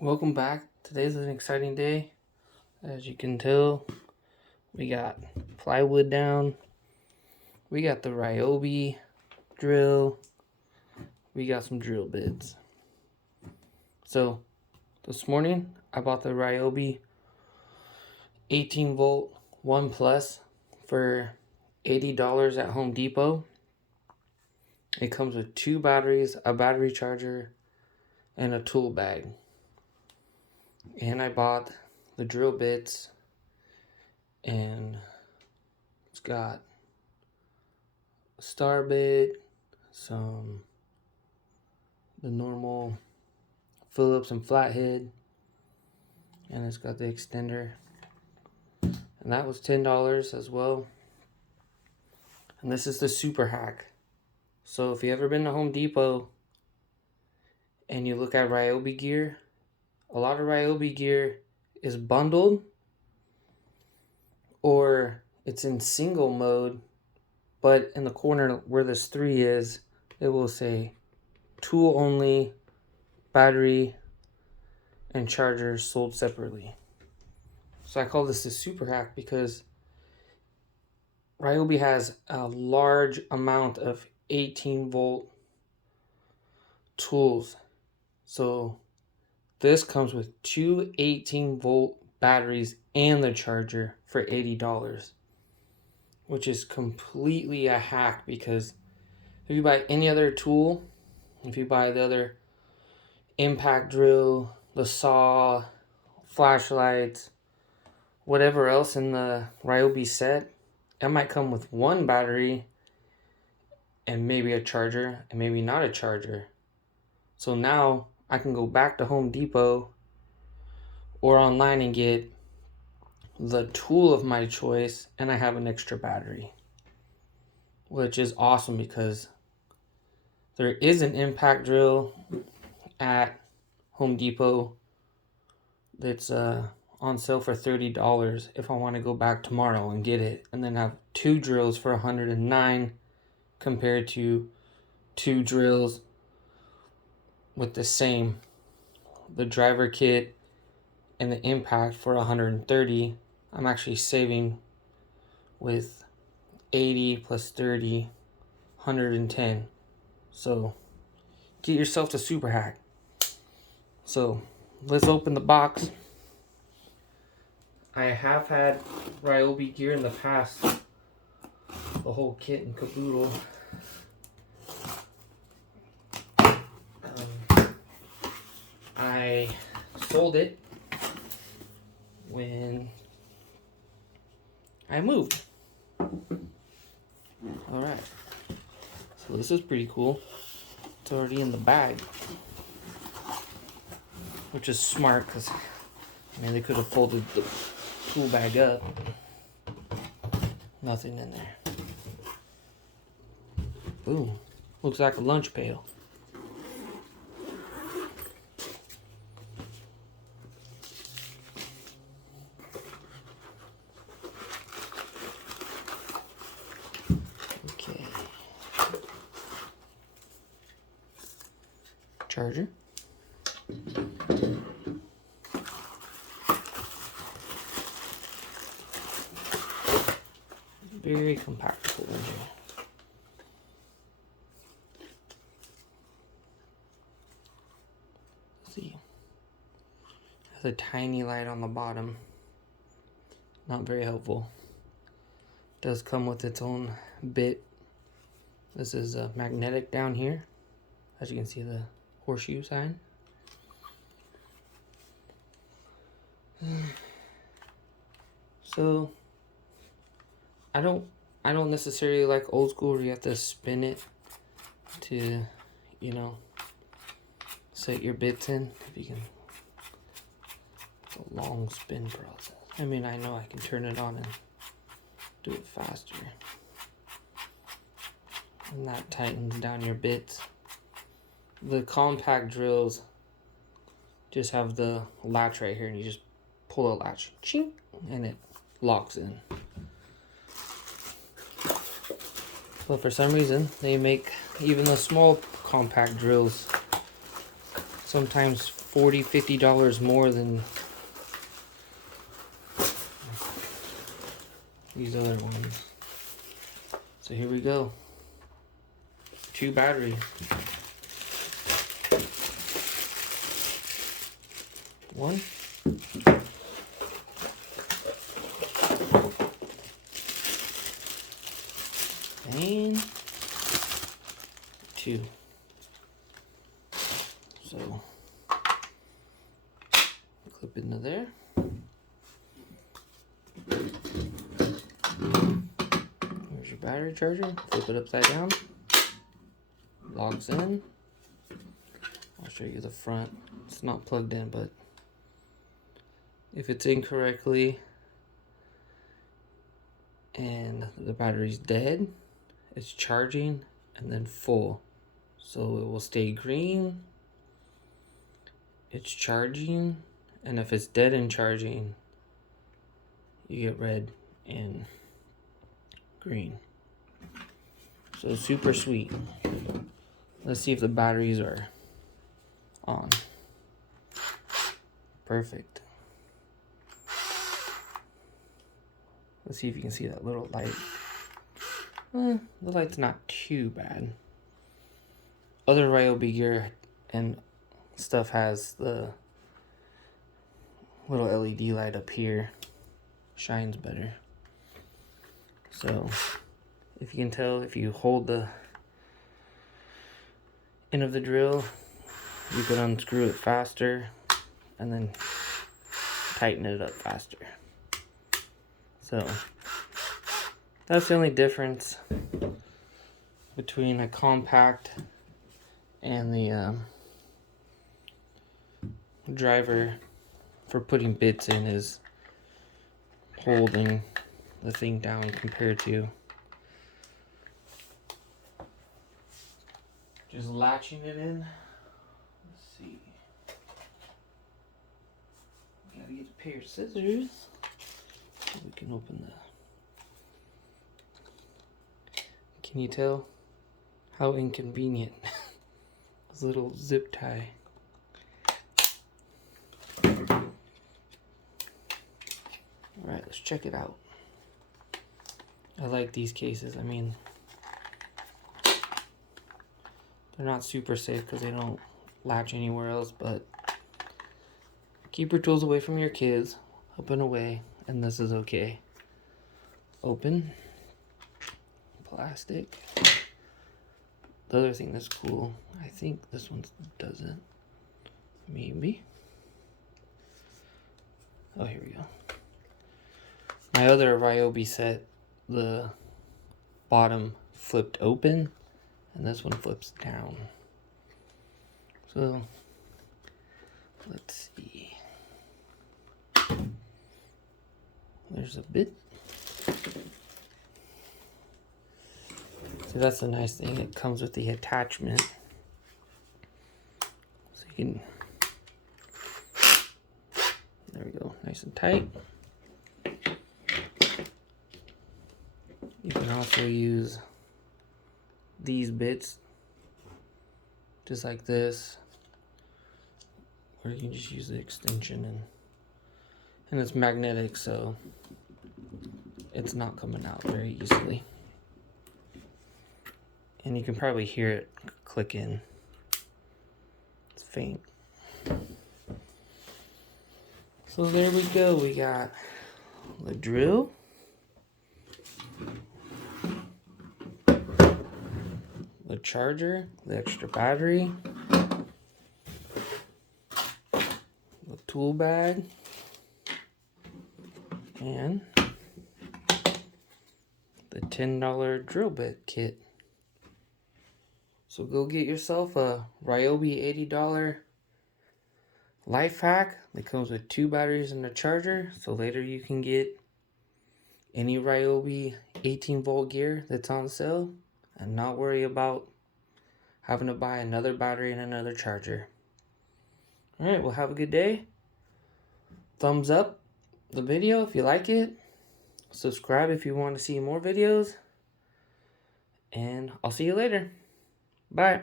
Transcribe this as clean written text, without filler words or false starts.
Welcome back. Today's an exciting day. As you can tell, we got plywood down. We got the Ryobi drill. We got some drill bits. So, this morning I bought the Ryobi 18 volt 1 Plus for $80 at Home Depot. It comes with 2 batteries, a battery charger, and a tool bag. And I bought the drill bits, and it's got a star bit, the normal Phillips and flathead, and it's got the extender, and that was $10 as well. And this is the super hack. So if you ever been to Home Depot and you look at Ryobi gear, a lot of Ryobi gear is bundled or it's in single mode, but in the corner where this 3 is, it will say tool only, battery, and charger sold separately. So I call this the super hack because Ryobi has a large amount of 18 volt tools. So this comes with 2 18 volt batteries and the charger for $80, which is completely a hack because if you buy any other tool, if you buy the other impact drill, the saw, flashlights, whatever else in the Ryobi set, it might come with 1 battery and maybe a charger and maybe not a charger. So now I can go back to Home Depot or online and get the tool of my choice, and I have an extra battery, which is awesome because there is an impact drill at Home Depot that's on sale for $30 if I want to go back tomorrow and get it, and then have 2 drills for $109 compared to 2 drills with the driver kit and the impact for $130. I'm actually saving with 80 plus 30, $110. So get yourself the super hack. So let's open the box. I have had Ryobi gear in the past, the whole kit and caboodle. I sold it when I moved. Alright, so this is pretty cool. It's already in the bag, which is smart because they could have folded the tool bag up. Nothing in there. Boom, looks like a lunch pail. Okay. Charger. Very compactable in here. Let's see. Has a tiny light on the bottom. Not very helpful. Does come with its own bit. This is magnetic down here. As you can see, the horseshoe sign. So I don't necessarily like old school where you have to spin it to, set your bits in. If you can, it's a long spin process. I mean, I know I can turn it on and do it faster, and that tightens down your bits. The compact drills just have the latch right here, and you just pull the latch, chink, and it locks in. But for some reason, they make even the small compact drills sometimes $40, $50 more than these other ones. So here we go. 2 batteries. One. And 2. So clip it into there. Here's your battery charger. Flip it upside down. Logs in. I'll show you the front. It's not plugged in, but if it's incorrectly and the battery's dead, it's charging and then full. So it will stay green. It's charging, and if it's dead and charging, you get red and green. So super sweet. Let's see if the batteries are on. Perfect. Let's see if you can see that little light. The light's not too bad. Other Ryobi gear and stuff has the little LED light up here. Shines better. So if you can tell, if you hold the end of the drill, you can unscrew it faster and then tighten it up faster. So that's the only difference between a compact and the driver for putting bits in, is holding the thing down compared to just latching it in. Let's see. Gotta get a pair of scissors so we can open the. Can you tell how inconvenient this little zip tie? Alright, let's check it out. I like these cases. I mean, they're not super safe because they don't latch anywhere else, but keep your tools away from your kids, up and away, and this is okay. Open. Plastic. The other thing that's cool, I think this one doesn't. Maybe. Oh, here we go. My other Ryobi set, the bottom flipped open, and this one flips down. So, let's see. There's a bit. See, that's a nice thing. It comes with the attachment. So you can, there we go, nice and tight. You can also use these bits just like this, or you can just use the extension, and it's magnetic, so it's not coming out very easily. And you can probably hear it click in. It's faint. So there we go. We got the drill, the charger, the extra battery, the tool bag, and the $10 drill bit kit. So go get yourself a Ryobi $80 life hack that comes with 2 batteries and a charger, so later you can get any Ryobi 18-volt gear that's on sale and not worry about having to buy another battery and another charger. Alright, well, have a good day. Thumbs up the video if you like it. Subscribe if you want to see more videos. And I'll see you later. Bye.